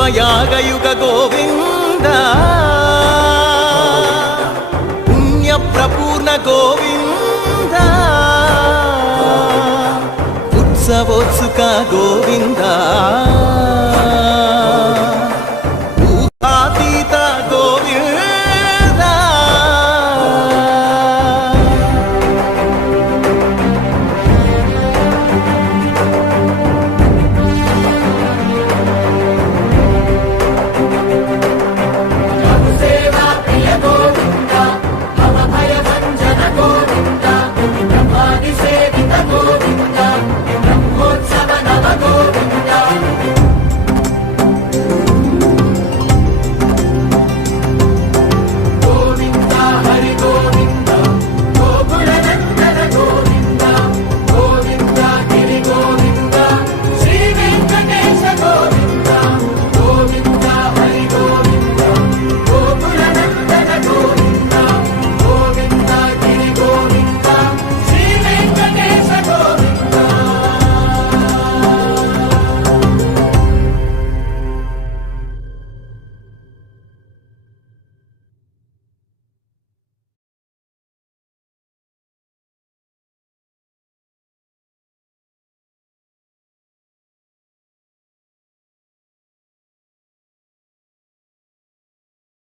కృపయాగయుగ Govinda Punya ప్రపూర్ణ Govinda ఉత్సవోత్సుక Govinda